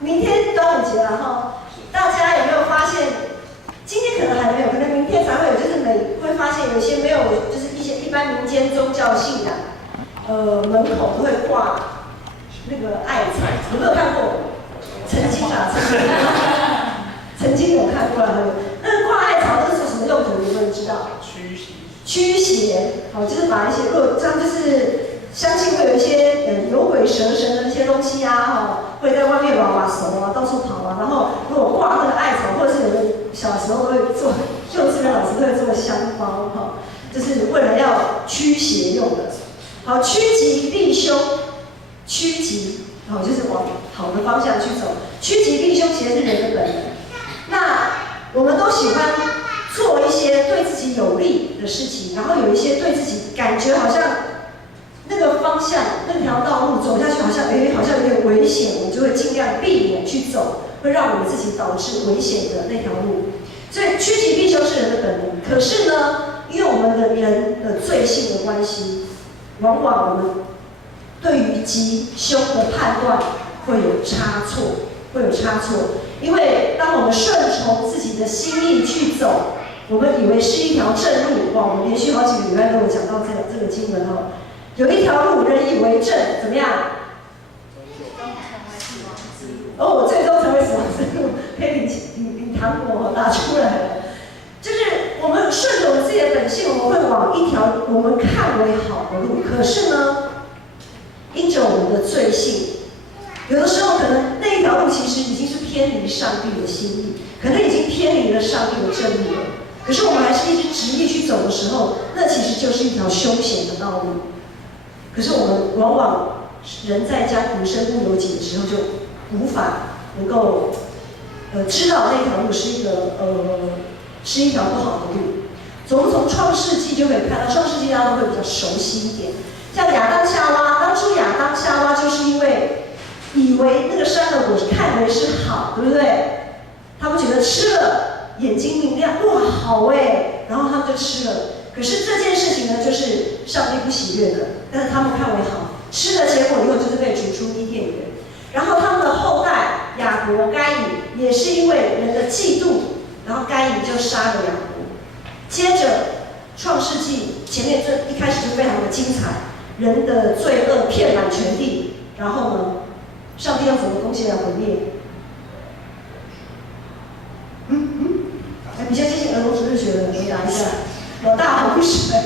明天端午节了哈，大家有没有发现？今天可能还没有，可能明天才会有，就是会发现有一些没有，就是一般民间宗教信仰，门口都会挂那个艾草，有没有看过？曾经有看过了。那个挂艾草这是什么用途？有没有人知道？驱邪，好，就是把一些这样就是相信会有一些有鬼蛇神的一些东西啊，哈，会在外面玩手啊，到处跑啊。然后如果挂那个艾草，或者是有的小时候都会做，幼稚园老师都会做香包，哈，就是为了要驱邪用的。好，趋吉避凶，趋吉，好，就是往好的方向去走。趋吉避凶其实是人的本能。那我们都喜欢做一些对自己有利的事情，然后有一些对自己感觉好像那个方向、那条道路走下去好像有点危险，我们就会尽量避免去走，会让我们自己导致危险的那条路。所以趋吉避凶是人的本能。可是呢，因为我们的人的罪性的关系，往往我们对于吉凶的判断会有差错。因为当我们顺从自己的心意去走，我们以为是一条正路。哇，我们连续好几个礼拜都有讲到这个经文哦。有一条路，人以为正，怎么样？哦，最终成为死亡之路，可以领糖果打出来了。就是我们顺着我们自己的本性，我们会往一条我们看为好的路。可是呢，因着我们的罪性，有的时候可能那一条路其实已经是偏离上帝的心意，可能已经偏离了上帝的正路了。可是我们还是一直执意去走的时候，那其实就是一条凶险的道路。可是我们往往人在江湖身不由己的时候，就无法能够知道那条路是一条不好的路。我们从创世纪就可以看到，创世纪大家都会比较熟悉一点。像亚当夏娃，当初亚当夏娃就是因为以为那个山的果实看为是好，对不对？他们觉得吃了眼睛明亮，哇，好哎，然后他们就吃了。可是这件事情呢，就是上帝不喜悦的，但是他们看为好，吃了结果以后就是被逐出伊甸园。然后他们的后代亚伯、该隐也是因为人的嫉妒，然后该隐就杀了亚伯。接着创世纪前面这一开始就非常的精彩，人的罪恶遍满全地，然后呢，上帝要怎么攻击来毁灭？比较接近儿童主日学的，回答一下。大洪水。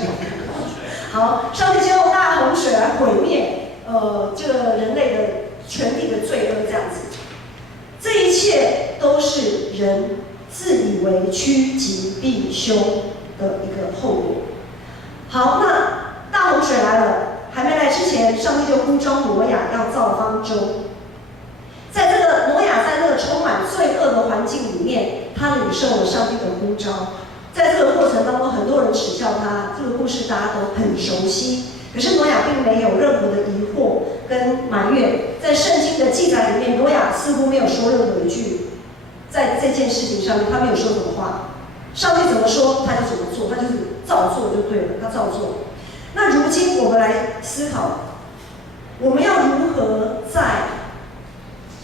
好，上帝就用大洪水来毁灭这个人类的全地的罪恶，这样子。这一切都是人自以为趋吉避凶的一个后果。好，那大洪水来了，还没来之前，上帝就呼召挪亚要造方舟。在这个挪亚在那个充满罪恶的环境里面，他领受了上帝的呼召。在这个过程当中，很多人耻笑他，这个故事大家都很熟悉。可是挪亚并没有任何的疑惑跟埋怨，在圣经的记载里面，挪亚似乎没有说任何一句，在这件事情上面他没有说什么话。上帝怎么说他就怎么做，他就是照做就对了，他照做。那如今我们来思考，我们要如何在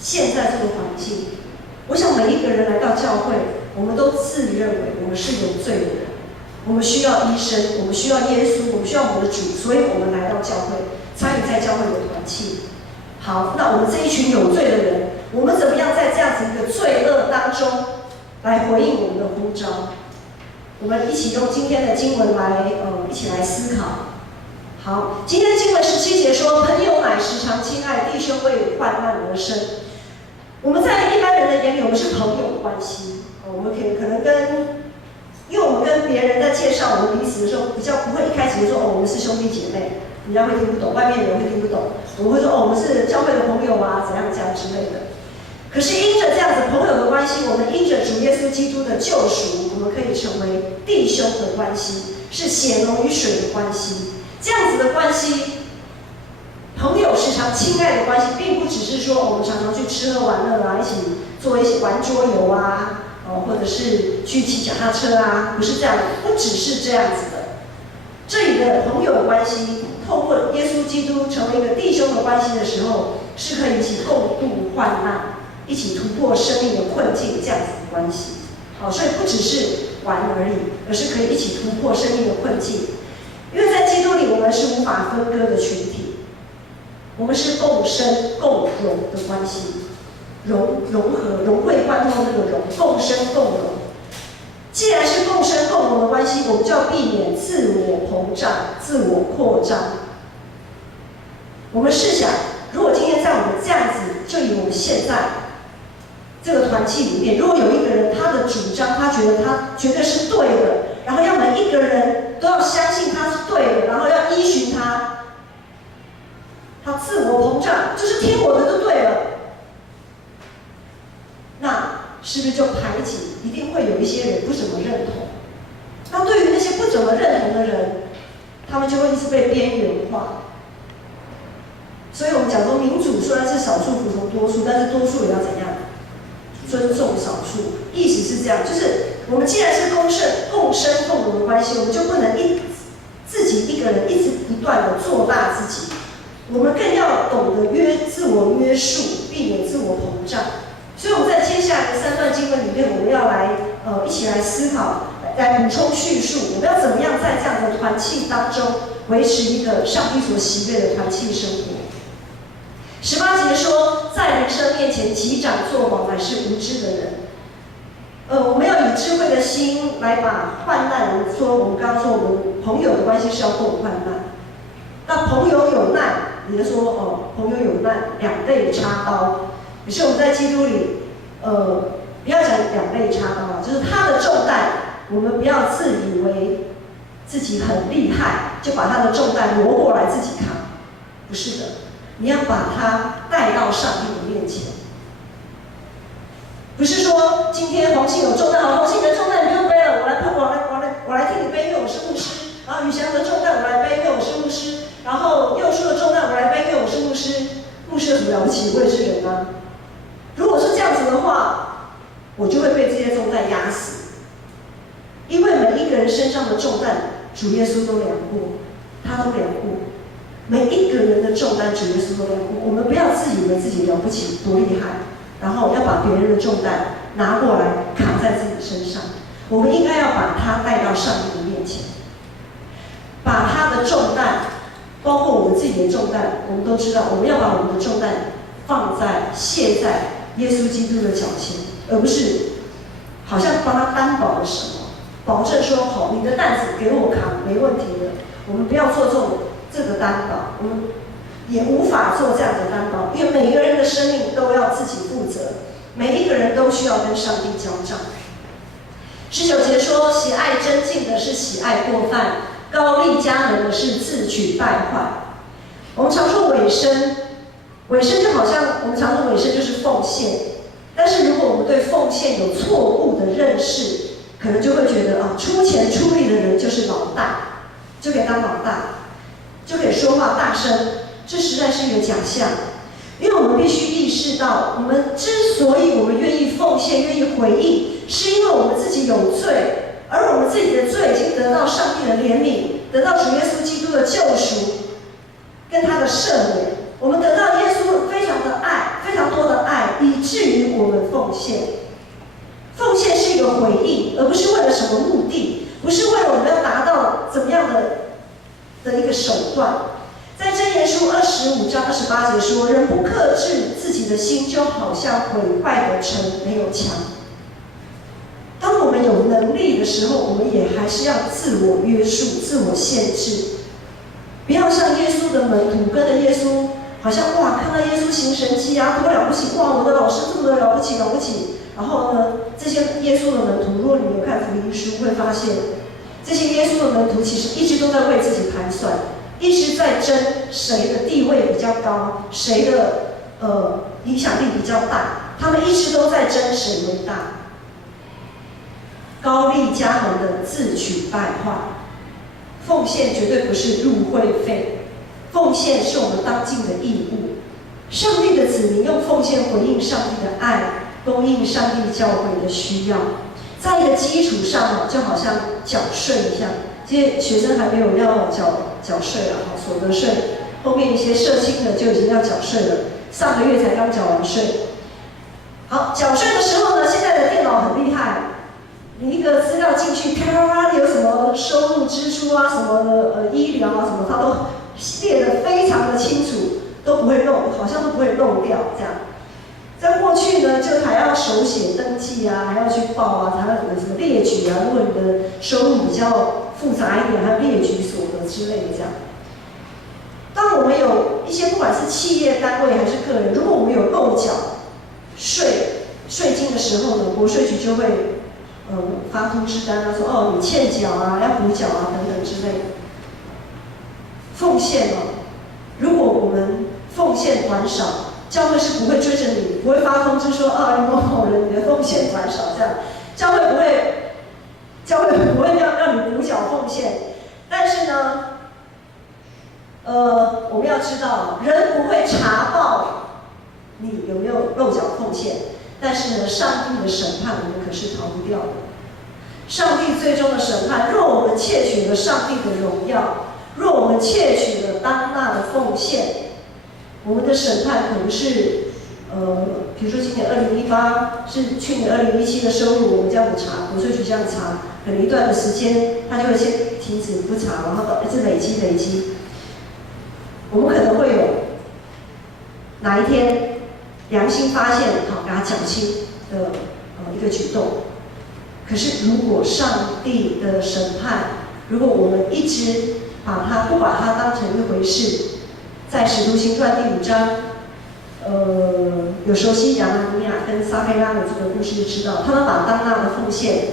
现在这个环境，我想每一个人来到教会，我们都自认为我们是有罪的人，我们需要医生，我们需要耶稣，我们需要我们的主，所以我们来到教会，参与在教会的团契。好，那我们这一群有罪的人，我们怎么样在这样子一个罪恶当中来回应我们的呼召？我们一起用今天的经文来一起来思考。好，今天的经文17节说：“朋友乃时常亲爱，弟兄为患难而生。”我们在一般人的眼里，我们是朋友的关系。我们可能因为我们跟别人在介绍我们彼此的时候，比较不会一开始就说我们是兄弟姐妹，人家会听不懂，外面人会听不懂。我们会说我们是教会的朋友啊，怎样之类的。可是因着这样子朋友的关系，我们因着主耶稣基督的救赎，我们可以成为弟兄的关系，是血浓于水的关系。这样子的关系，朋友时常亲爱的关系，并不只是说我们常常去吃喝玩乐啊，一起做一些玩桌游啊，或者是去骑脚踏车啊，不是这样的，不只是这样子的。这里的朋友的关系，透过耶稣基督成为一个弟兄的关系的时候，是可以一起共度患难，一起突破生命的困境这样子的关系。好，所以不只是玩而已，而是可以一起突破生命的困境。因为在基督里，我们是无法分割的群体，我们是共生共荣的关系，融合、融会贯通那个融，共生共荣。既然是共生共荣的关系，我们就要避免自我膨胀、自我扩张。我们试想，如果今天在我们这样子，就以我们现在这个团契里面，如果有一个人他的主张，他觉得他绝对是对的，然后要每一个人都要相信他是对的，然后要依循他，他自我膨胀，就是听我的就对了，那是不是就排挤？一定会有一些人不怎么认同。那对于那些不怎么认同的人，他们就会一直被边缘化。所以我们讲说，民主虽然是少数服从多数，但是多数也要怎样？尊重少数。意思是这样，就是我们既然是共生共荣的关系，我们就不能自己一个人一直不断的做大自己，我们更要懂得自我约束，避免自我膨胀。所以我们在接下来的3段经文里面，我们要来一起来思考，来补充叙述，我们要怎么样在这样的团契当中维持一个上帝所喜悦的团契生活。18节说，在人生面前击掌作保，乃是无知的人。我们要以智慧的心来把患难，我们刚刚说我们朋友的关系是要共患难。那朋友有难，你就说朋友有难，两肋插刀。可是我们在基督里，不要讲两肋插刀啊，就是他的重担，我们不要自以为自己很厉害，就把他的重担挪过来自己扛，不是的。你要把它带到上帝的面前，不是说今天黄信有重担，黄信的重担你不用背了，我来替你背，因为我是牧师。然后宇翔的重担我来背，因为我是牧师。然后佑书的重担我来背，因为我是牧师。牧师有什么了不起？我也是人啊。如果是这样子的话，我就会被这些重担压死。因为每一个人身上的重担，主耶稣都量过，他都量过。每一个人的重担，主耶稣都量过。我们不要自以为自己了不起，多厉害，然后要把别人的重担拿过来扛在自己身上。我们应该要把它带到上帝的面前，把他的重担，包括我们自己的重担，我们都知道，我们要把我们的重担卸在耶稣基督的脚前，而不是好像帮他担保了什么，保证说好，你的担子给我扛，没问题的。我们不要做这个担保，我们也无法做这样的担保，因为每个人的生命都要自己负责，每一个人都需要跟上帝交账。19节说，喜爱真敬的是喜爱过犯，高丽佳人的是自取败坏。我们常说委身就好像我们常说委身就是奉献，但是如果我们对奉献有错误的认识，可能就会觉得出钱出力的人就是老大，就可以当老大，就可以说话大声，这实在是一个假象。因为我们必须意识到，我们之所以我们愿意奉献、愿意回应，是因为我们自己有罪，而我们自己的罪已经得到上帝的怜悯，得到主耶稣基督的救赎，跟他的赦免。我们得到耶稣非常的爱，非常多的爱，以至于我们奉献。奉献是一个回应，而不是为了什么目的，不是为了我们要达到怎么样的一个手段。在箴言书25章28节说，人不克制自己的心，就好像毁坏的城没有墙。当我们有能力的时候，我们也还是要自我约束、自我限制，不要像耶稣的门徒跟着耶稣，好像看到耶稣行神迹啊，多了不起！我的老师这么的了不起。然后呢，这些耶稣的门徒，如果你有看福音书，会发现这些耶稣的门徒其实一直都在为自己盘算。一直在争谁的地位比较高，谁的影响力比较大，他们一直都在争谁为大。高丽佳人的自取败坏，奉献绝对不是入会费，奉献是我们当尽的义务。上帝的子民用奉献回应上帝的爱，供应上帝教会的需要，在一个基础上就好像缴税一样。这些学生还没有要缴税了，所得税，后面一些社青的就已经要缴税了。上个月才刚缴完税。好，缴税的时候呢，现在的电脑很厉害，你一个资料进去，啪啪啪，有什么收入、支出啊，什么医疗啊，什么，它都列得非常的清楚，都不会漏，好像都不会漏掉这样。在过去呢，就还要手写登记啊，还要去报啊，还要有什么列举啊。如果你的收入比较复杂一点，还要列举所得之类的这样。当我们有一些不管是企业单位还是个人，如果我们有漏缴税金的时候呢，国税局就会发通知单啊，说哦你欠缴啊，要补缴啊等等之类的。奉献哦，如果我们奉献短少，教会是不会追着你，不会发通知说啊你某某人你的奉献短少这样，教会不会让你补缴奉献，但是呢，我们要知道，人不会查报你有没有漏缴奉献，但是呢，上帝的审判我们可是逃不掉的。上帝最终的审判，若我们窃取了上帝的荣耀，若我们窃取了当纳的奉献，我们的审判可能是，比如说今年2018是去年2017的收入，我们这样子查，国税局这样查，可能一段的时间，他就会先停止不查，然后一直累积。我们可能会有哪一天良心发现，好，给他缴清的一个举动。可是如果上帝的审判，如果我们一直不把它当成一回事，在《使徒行传》第5章，有熟悉亚拿尼亚跟撒非拉的这个故事就知道，他们把当纳的奉献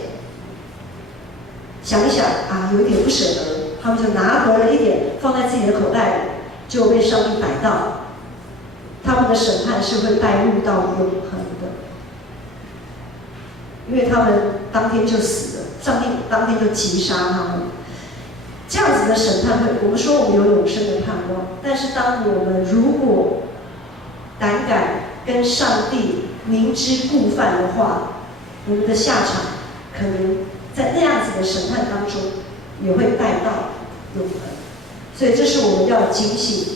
想一想啊，有一点不舍得，他们就拿回了一点放在自己的口袋里，就被上帝逮到。他们的审判是会带入到永恒的，因为他们当天就死了，上帝当天就击杀他们。这样子的审判会，我们说我们有永生的盼望，但是当我们如果胆敢跟上帝明知故犯的话，我们的下场可能在那样子的审判当中也会带到永恒。所以这是我们要警醒，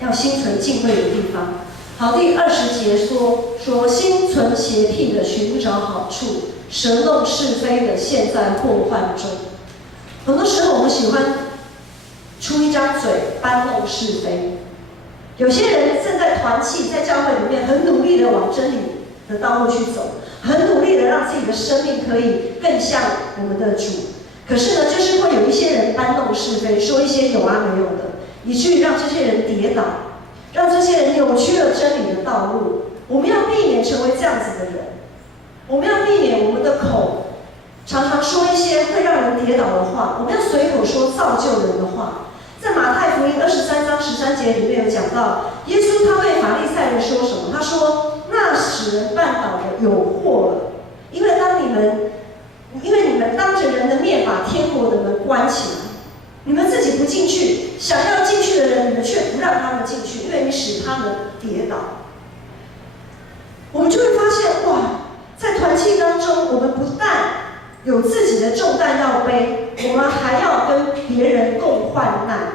要心存敬畏的地方。好，第20节说心存邪僻的寻找好处，舌弄是非的陷在祸患中。很多时候我们喜欢出一张嘴搬弄是非，有些人正在团契，在教会里面很努力的往真理的道路去走，很努力的让自己的生命可以更像我们的主。可是呢，就是会有一些人搬弄是非，说一些有啊没有的，以至于让这些人跌倒，让这些人扭曲了真理的道路。我们要避免成为这样子的人，我们要避免我们的口常常说一些会让人跌倒的话，我们要随口说造就人的话。在马太福音23章13节里面有讲到，耶稣他对法利赛人说什么？他说：“那使人绊倒的有祸了，因为你们当着人的面把天国的门关起来，你们自己不进去，想要进去的人，你们却不让他们进去，因为你使他们跌倒。”我们就会发现，哇，在团契当中，我们不但有自己的重担要背，我们还要跟别人共患难。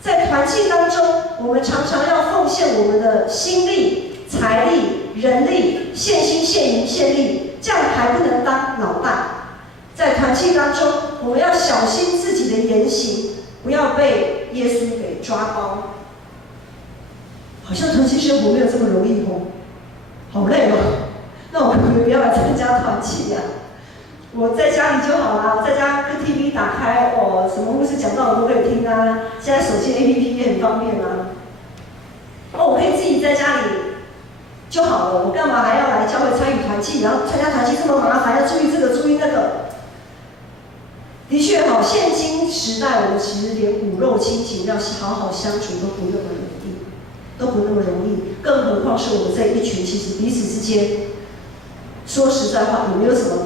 在团契当中，我们常常要奉献我们的心力、财力、人力，献心、献银、献力，这样还不能当老大。在团契当中，我们要小心自己的言行，不要被耶稣给抓包。好像团契生活没有这么容易哦，好累哦。那我们不要来参加团契呀。我在家里就好啦，在家跟 TV 打开，什么牧师讲道我都可以听啊。现在手机 APP 也很方便啊。我可以自己在家里就好了，我干嘛还要来教会参与团契？然后参加团契这么麻烦，要注意这个注意那个。的确好，现今时代我们其实连骨肉亲情要好好相处都不那么容易，更何况是我们这一群其实彼此之间，说实在话也没有什么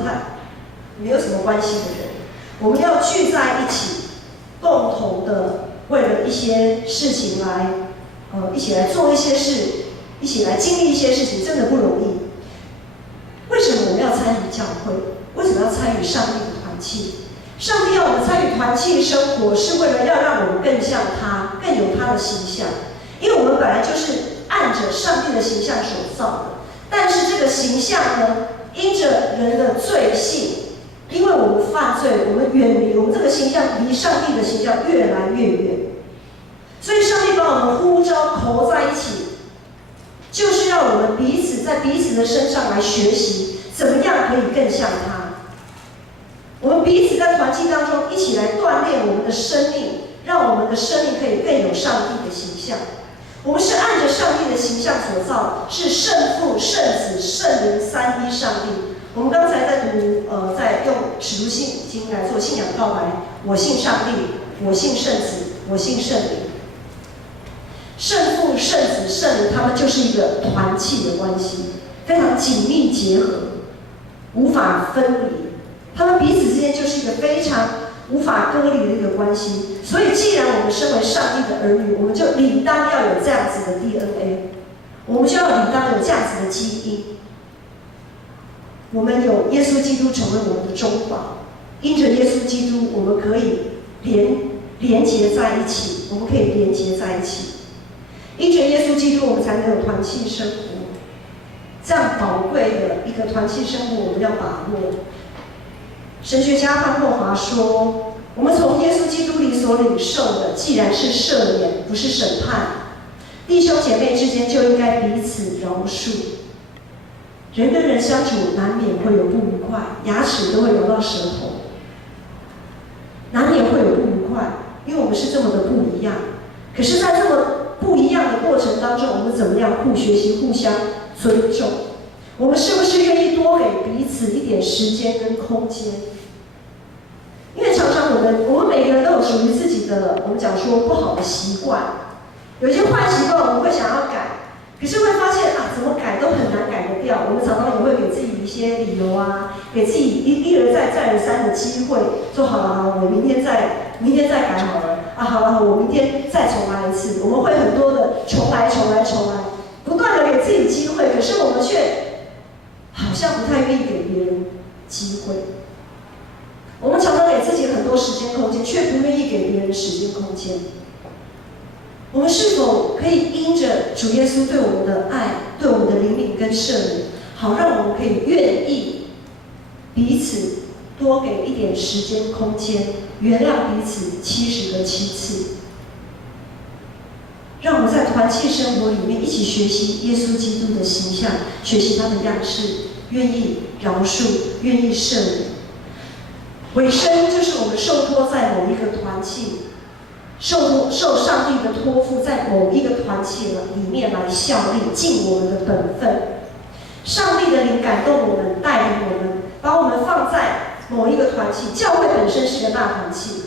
关系的人，我们要聚在一起，共同的为了一些事情来，一起来做一些事，一起来经历一些事情，真的不容易。为什么我们要参与教会？为什么要参与上帝的团契？上帝要我们参与团契生活，是为了要让我们更像他，更有他的形象。因为我们本来就是按着上帝的形象所造的，但是这个形象呢，因着人的罪性，因为我们犯罪，我们远离，我们这个形象离上帝的形象越来越远，所以上帝把我们呼召投在一起，就是要我们彼此在彼此的身上来学习，怎么样可以更像他。我们彼此在团契当中一起来锻炼我们的生命，让我们的生命可以更有上帝的形象。我们是按着上帝的形象所造，是圣父、圣子、圣灵三一上帝。我们刚才在读，在用使徒信经来做信仰告白。我信上帝，我信圣子，我信圣灵。圣父、圣子、圣灵，他们就是一个团契的关系，非常紧密结合，无法分离。他们彼此之间就是一个非常无法割离的一个关系。所以，既然我们身为上帝的儿女，我们就理当要有这样子的 DNA， 我们就要理当有这样子的基因。我们有耶稣基督成为我们的中保，因着耶稣基督，我们可以连结在一起，我们可以连结在一起。因着耶稣基督，我们才能有团契生活。这样宝贵的一个团契生活，我们要把握。神学家潘霍华说：“我们从耶稣基督里所领受的，既然是赦免，不是审判，弟兄姐妹之间就应该彼此饶恕。人跟人相处，难免会有不愉快，牙齿都会咬到舌头，难免会有不愉快，因为我们是这么的不一样。可是，在这么不一样的过程当中，我们怎么样学习互相尊重？我们是不是愿意多给彼此一点时间跟空间？因为常常我们每个人都有属于自己的，我们讲说不好的习惯，有一些坏习惯我们会想要改，可是会发现怎么改都很难改得掉。我们常常也会给自己一些理由啊，给自己一而再再而三的机会，说好了，我明天再改好了好了，我明天再重来一次。我们会很多的重来，不断的给自己机会，可是我们却好像不太愿意给别人机会。我们常常给自己很多时间空间，却不愿意给别人时间空间。我们是否可以因着主耶稣对我们的爱，对我们的怜悯跟赦免，好让我们可以愿意彼此多给一点时间空间，原谅彼此70个7次，让我们在团契生活里面一起学习耶稣基督的形象，学习他的样式，愿意饶恕，愿意赦免。委身就是我们受托在某一个团契，受上帝的托付，在某一个团契里面来效力，尽我们的本分。上帝的灵感动我们，带领我们，把我们放在某一个团契。教会本身是个大团契，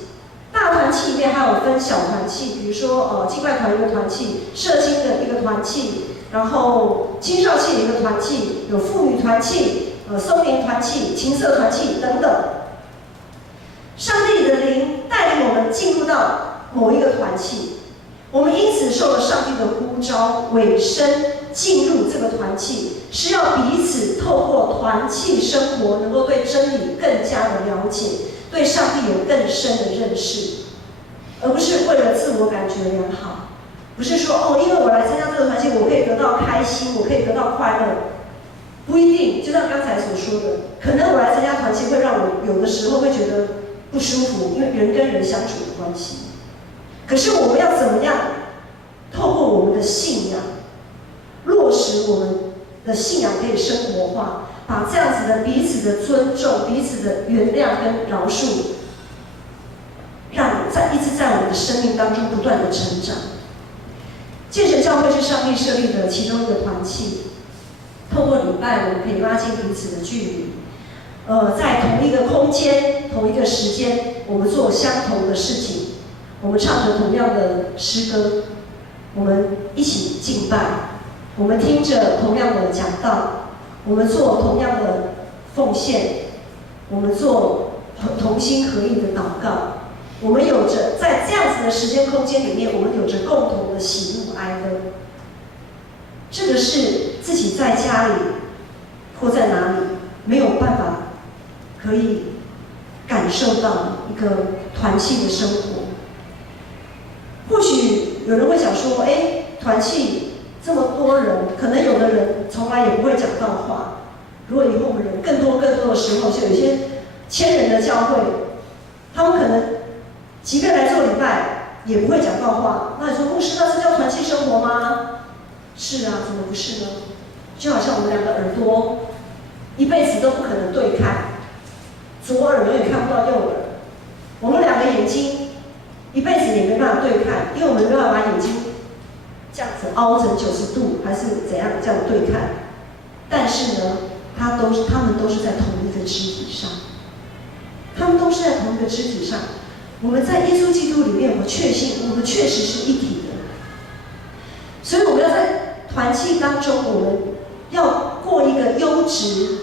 大团契里面还有分小团契，比如说敬拜团一个团契，社青的一个团契，然后青少系的一个团契，有妇女团契，松年团契、青色团契等等。上帝的灵带领我们进入到某一个团契，我们因此受了上帝的呼召，委身进入这个团契，是要彼此透过团契生活，能够对真理更加的了解，对上帝有更深的认识，而不是为了自我感觉良好，不是说因为我来参加这个团契，我可以得到开心，我可以得到快乐，不一定。就像刚才所说的，可能我来参加团契会让我有的时候会觉得不舒服，因为人跟人相处的关系。可是我们要怎么样透过我们的信仰，落实我们的信仰可以生活化，把这样子的彼此的尊重、彼此的原谅跟饶恕，让一直在我们的生命当中不断的成长。建神教会是上帝设立的其中一个团契，透过礼拜我们可以拉近彼此的距离，在同一个空间、同一个时间，我们做相同的事情，我们唱着同样的诗歌，我们一起敬拜，我们听着同样的讲道，我们做同样的奉献，我们做同心合意的祷告。我们有着在这样子的时间空间里面，我们有着共同的喜怒哀乐。这个是自己在家里或在哪里没有办法可以感受到一个团契的生活。或许有人会想说，团契这么多人，可能有的人从来也不会讲道话。如果以后我们人更多的时候，就有一些1000人的教会，他们可能即便来做礼拜，也不会讲道话。那你说牧师，那是叫团契生活吗？是啊，怎么不是呢？就好像我们2个耳朵，一辈子都不可能对看，左耳永远看不到右耳。我们2个眼睛，一辈子也没办法对看，因为我们没办法把眼睛这样子凹成90度，还是怎样这样对看。但是呢，他们都是在同一个肢体上，他们都是在同一个肢体上。我们在耶稣基督里面，我们确信，我们确实是一体的。所以我们要在团契当中，我们要过一个优质，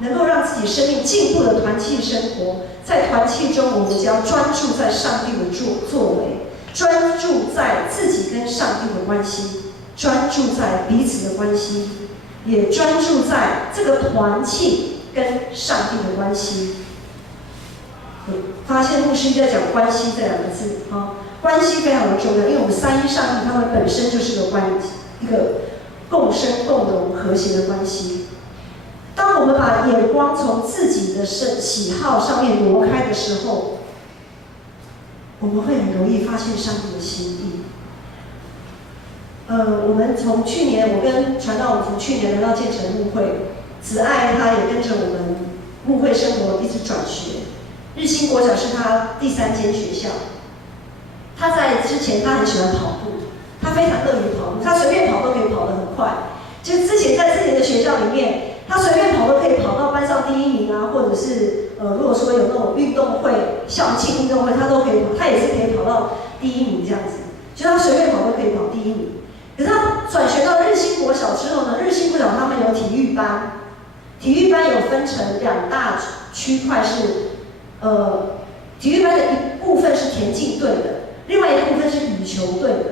能够让自己生命进步的团契生活。在团契中，我们只要专注在上帝的作为，专注在自己跟上帝的关系，专注在彼此的关系，也专注在这个团契跟上帝的关系。发现牧师一直在讲关系这2个字啊，关系非常的重要，因为我们3一上帝他们本身就是一个共生共荣和谐的关系。当我们把眼光从自己的喜好上面挪开的时候，我们会很容易发现上帝的心意。我们从去年，我跟传道，我们从去年来到建成牧会，子爱他也跟着我们牧会生活一直转学。日新国小是他第3间学校。他在之前他很喜欢跑步，他非常乐于跑步，他随便跑都可以跑得很快。就之前在自己的学校里面，他随便跑都可以跑到班上第1名啊，或者是如果说有那种运动会、校庆运动会，他都可以跑，他也是可以跑到第1名这样子。就他随便跑都可以跑第1名。可是他转学到日新国小之后呢，日新国小他们有体育班，体育班有分成2大区块是，体育班的一部分是田径队的，另外一部分是羽球队的。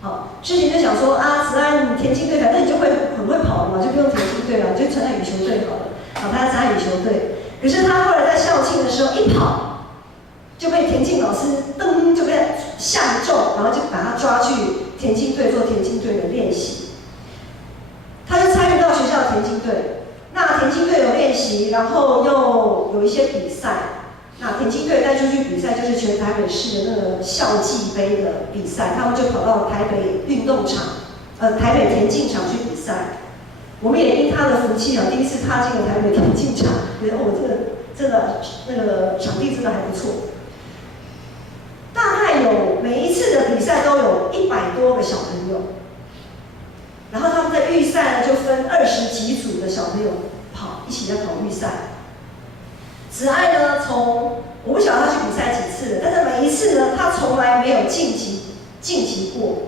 好，之前就想说啊，子安你田径队，反正你就很会跑了嘛，就不用田径队了，你就参加羽球队好了。好，他要参加羽球队，可是他后来在校庆的时候一跑，就被田径老师噔就被相中，然后就把他抓去田径队做田径队的练习。他就参与到学校的田径队，那田径队有练习，然后又有一些比赛。那田径队带出去比赛，就是全台北市的那个校际杯的比赛，他们就跑到台北运动场，台北田径场去比赛。我们也因他的福气啊，第一次踏进了台北田径场，觉得这个真的那个场地真的还不错。大概有每一次的比赛都有100多个小朋友，然后他们在预赛呢就分20几组的小朋友一起在跑预赛。子爱呢，我不晓得他去比赛几次了，但是每一次呢，他从来没有晋级过。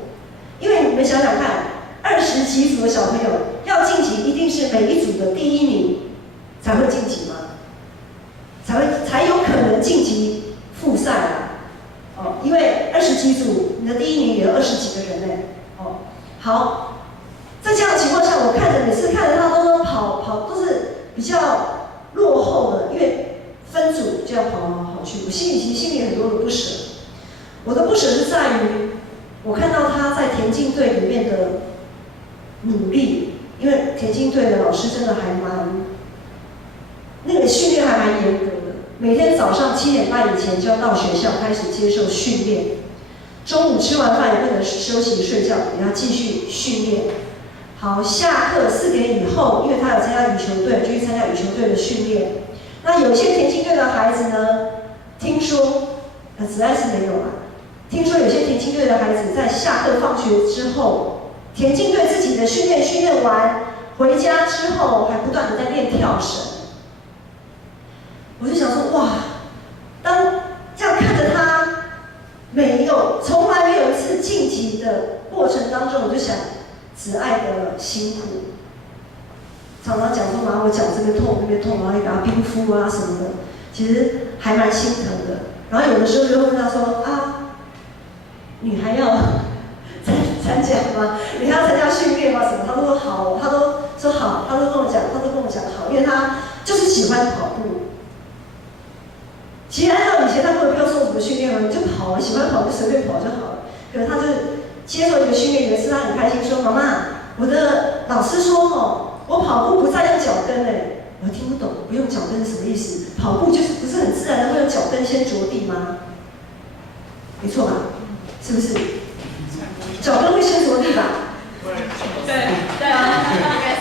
因为你们想想看，20几组的小朋友要晋级，一定是每一组的第1名才会晋级吗？才有可能晋级复赛啊。因为20几组，你的第1名也有20几个人呢。好，在这样的情况下，我每次看着他都跑都是比较落后的，因为分组就要跑去，我心里很多的不舍。我的不舍是在于，我看到他在田径队里面的努力，因为田径队的老师真的那个训练还蛮严格的，每天早上7点半以前就要到学校开始接受训练，中午吃完饭也不能休息睡觉，也要继续训练。好，下课4点以后，因为他有参加羽球队，就去参加羽球队的训练。那有些田径队的孩子呢，听说，子爱是没有啊。听说有些田径队的孩子在下课放学之后，田径队自己的训练完，回家之后还不断的在练跳绳。我就想说，哇，当这样看着他，从来没有一次晋级的过程当中，我就想，子爱的辛苦。常常讲说嘛，我脚这边痛那边痛，然后给他冰敷啊什么的，其实还蛮心疼的。然后有的时候就会问他说啊，你还要参加吗？你还要参加训练吗？什么？他都说好，他都说好，他都跟我讲好，因为他就是喜欢跑步。其实按照以前他根本不要受什么训练嘛，你就跑啊，喜欢跑就随便跑就好了。可是他就是接受一个训练，有一次他很开心说：“妈妈，我的老师说我跑步不再用脚跟嘞。”我听不懂，不用脚跟是什么意思？跑步就是不是很自然的会用脚跟先着地吗？没错吧？是不是？脚跟会先着地吧？对啊，应该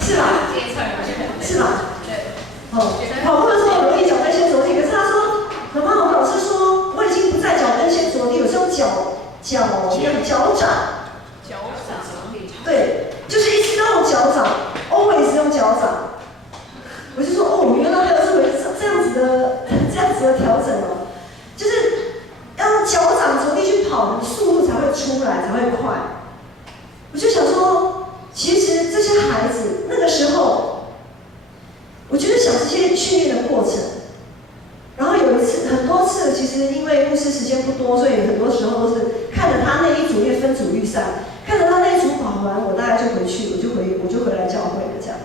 是吧？是吧？跑步的时候容易脚跟先着地，可是他说，妈妈，我老师说我已经不在脚跟先着地，我是用脚掌。对，就是一直都用脚掌 ，always 用脚掌。我就说原来还有这样子的调整哦，就是要用脚掌着地去跑，你速度才会出来，才会快。我就想说，其实这些孩子那个时候，我就是想这些训练的过程。然后有一次，很多次，其实因为牧师时间不多，所以很多时候都是看着他那一组，因为分组预赛，看着他那一组跑完，我大概就回去，我就回来教会了这样。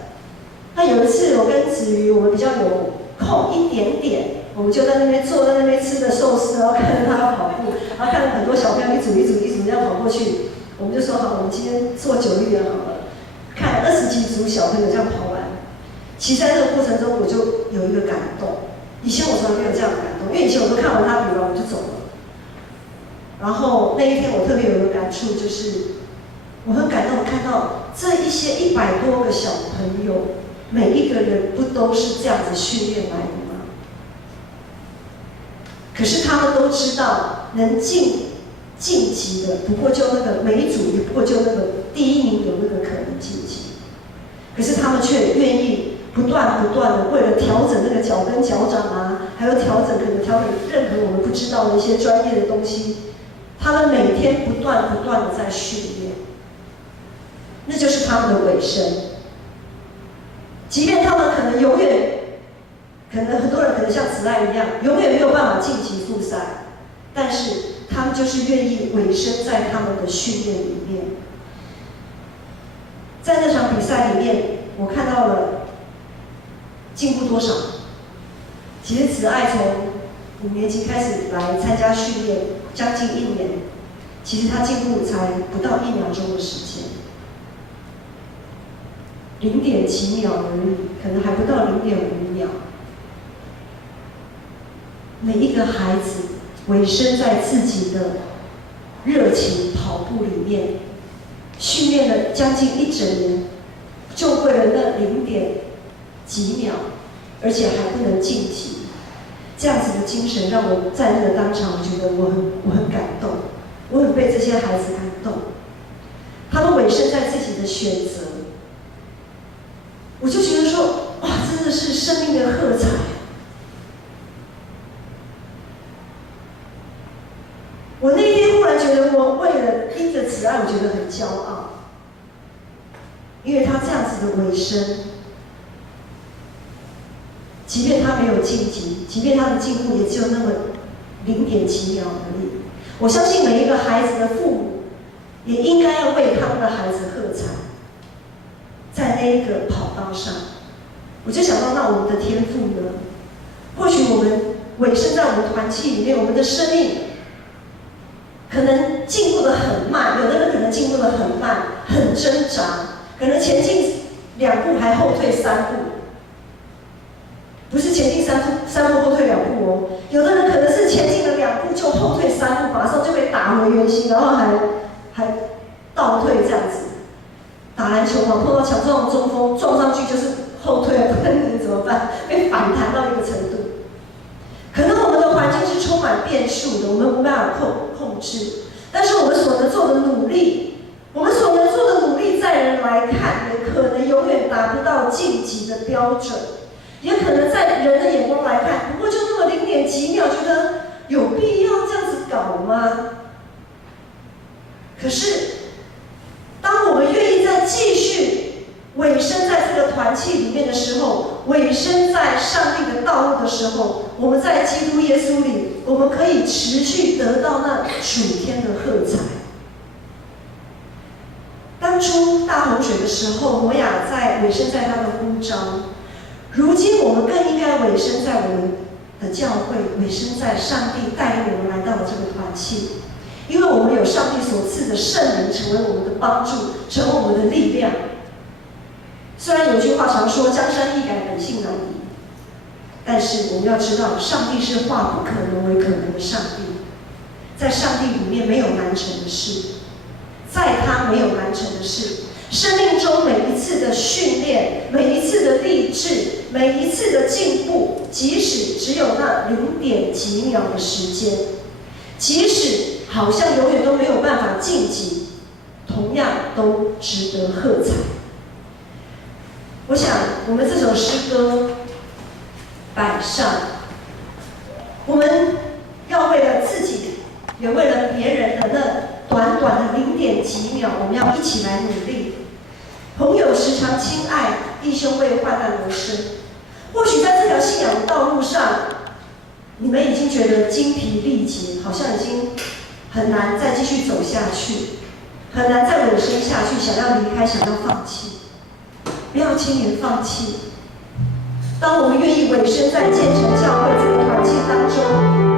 那有一次，我跟子瑜，我们比较有空一点点，我们就在那边坐在那边吃着寿司，然后看着他跑步，然后看着很多小朋友一组这样跑过去，我们就说好，我们今天做9亿人好了，看20几组小朋友这样跑完。其实在这个过程中，我就有一个感动。以前我从来没有这样的感动，因为以前我都看完他比完我就走了。然后那一天我特别有一个感触，就是我很感动看到这一些100多个小朋友，每一个人不都是这样子训练来的吗？可是他们都知道，能晋级的，不过就那个每一组也不过就那个第1名有那个可能晋级，可是他们却愿意不断的为了调整那个脚跟脚掌啊，还有可能调整任何我们不知道的一些专业的东西，他们每天不断的在训练，那就是他们的尾声。即便他们可能永远，可能很多人可能像慈爱一样，永远没有办法晋级复赛，但是他们就是愿意委身在他们的训练里面。在那场比赛里面，我看到了进步多少。其实慈爱从5年级开始来参加训练，将近1年，其实他进步才不到1秒钟的时间，0点几秒而已，可能还不到0.5秒。每一个孩子委身在自己的热情跑步里面，训练了将近1整年，就为了那0点几秒，而且还不能晋级。这样子的精神让我在那个当场，我觉得我很感动，我很被这些孩子感动。他们委身在自己的选择，我就觉得说，哇，真的是生命的喝彩。我那一天忽然觉得，我为了因着慈爱，我觉得很骄傲，因为他这样子的委身，即便他没有晋级，即便他的进步也只有那么0点几秒而已。我相信每一个孩子的父母也应该要为他们的孩子喝彩，在那一个跑道上。我就想到，那我们的天父呢？或许我们委身在我们团契里面，我们的生命可能进步得很慢，有的人可能进步得很慢，很挣扎，可能前进2步还后退3步，不是前进3步后退2步哦。有的人可能是前进了2步就后退3步，马上就被打回原形，然后还倒退这样子。打篮球嘛，碰到强壮的中锋撞上去就是后退了，怎么办？被反弹到一个程度。可能我们的环境是充满变数的，我们无办法控制，但是我们所能做的努力，在人来看，也可能永远达不到晋级的标准，也可能在人的眼光来看，不过就那么0点几秒，觉得有必要这样子搞吗？可是，当我们愿意再继续委身在这个团契里面的时候，委身在上帝的道路的时候，我们在基督耶稣里，我们可以持续得到那属天的喝彩。当初大洪水的时候，挪亚在委身在他的呼召，如今我们更应该委身在我们的教会，委身在上帝带领我们来到了这个团契。因为我们有上帝所赐的圣灵成为我们的帮助，成为我们的力量。虽然有句话常说江山易改，本性难移，但是我们要知道，上帝是化不可能为可能的上帝。在上帝里面没有难成的事，在他没有难成的事。生命中每一次的训练，每一次的励志，每一次的进步，即使只有那0点几秒的时间，即使好像永远都没有办法晋级，同样都值得喝彩。我想，我们这首诗歌摆上，我们要为了自己，也为了别人的那短短的0点几秒，我们要一起来努力。朋友时常亲爱，弟兄为患难而生。或许在这条信仰的道路上，你们已经觉得精疲力竭，好像已经很难再继续走下去，很难再委身下去，想要离开，想要放弃。不要轻言放弃。当我们愿意委身在建成教会这个团契当中，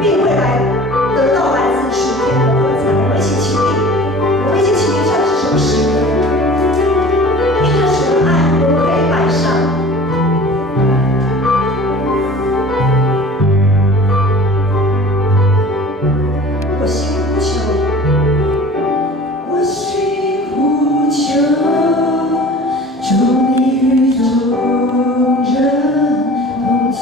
必会得到来自属天的喝彩。我们一起起立，我们一起起立唱这首诗歌。因着神的爱，我们可以摆上。我心呼求，我心呼求，主你与众人同坐。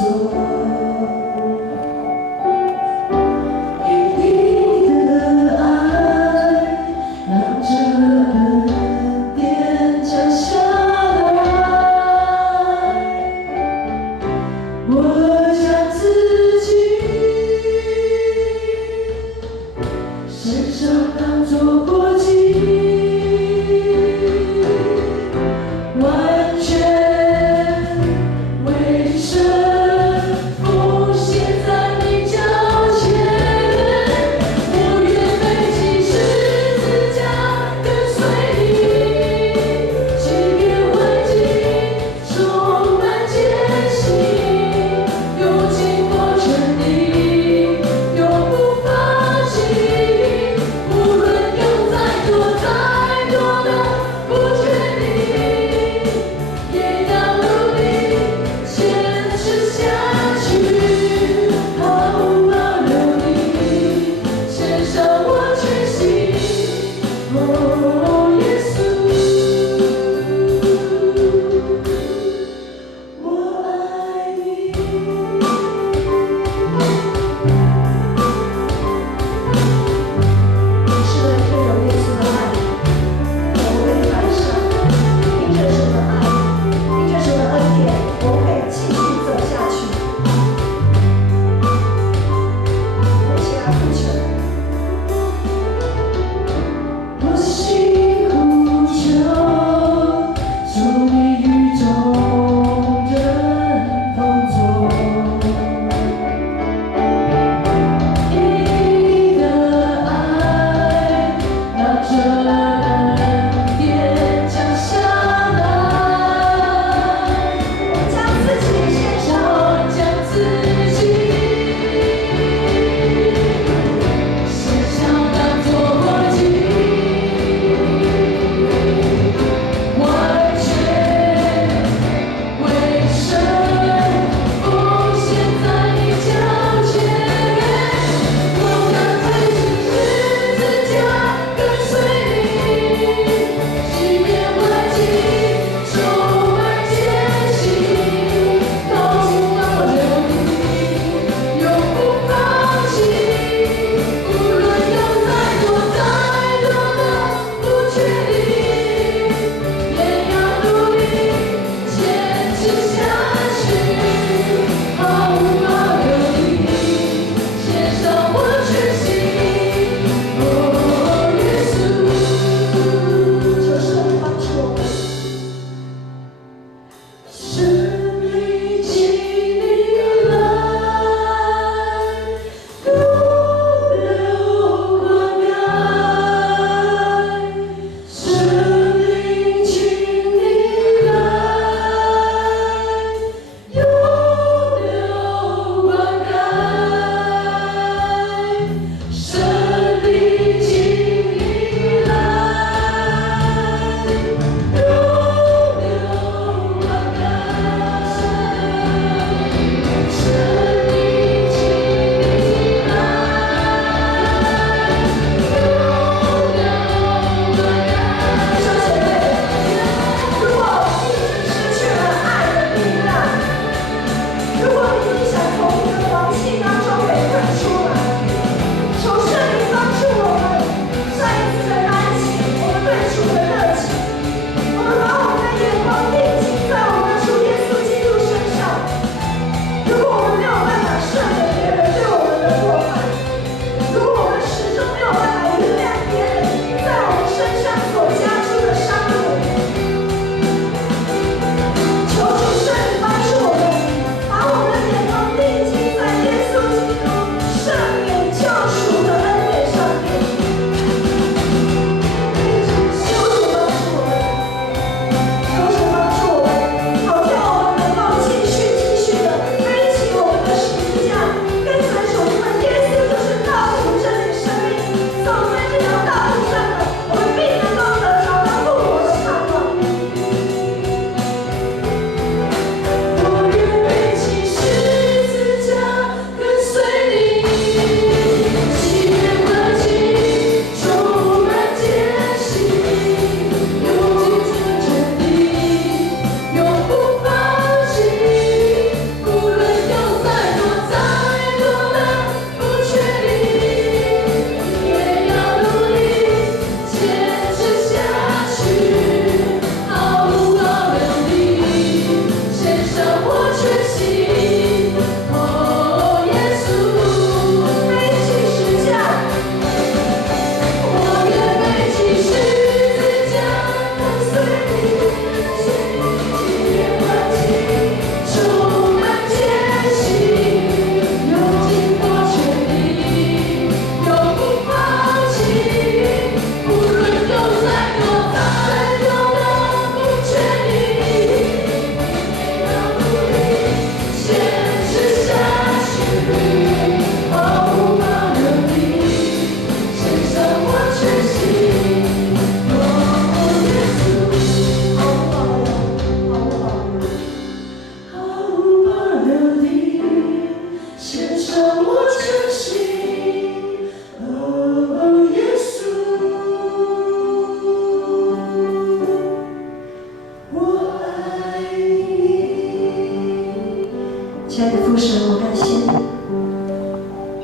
亲爱的父神，我感谢你，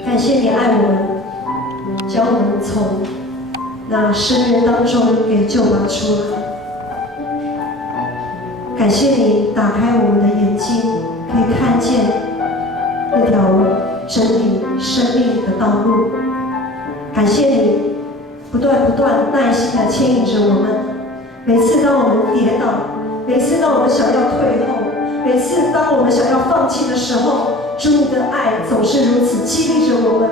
感谢你爱我们，将我们从那生人当中给救拔出来。感谢你打开我们的眼睛，可以看见那条真理生命的道路。感谢你不断耐心地牵引着我们。每次当我们跌倒，每次当我们想要退后，每次当我们想要放弃的时候，主你的爱总是如此激励着我们，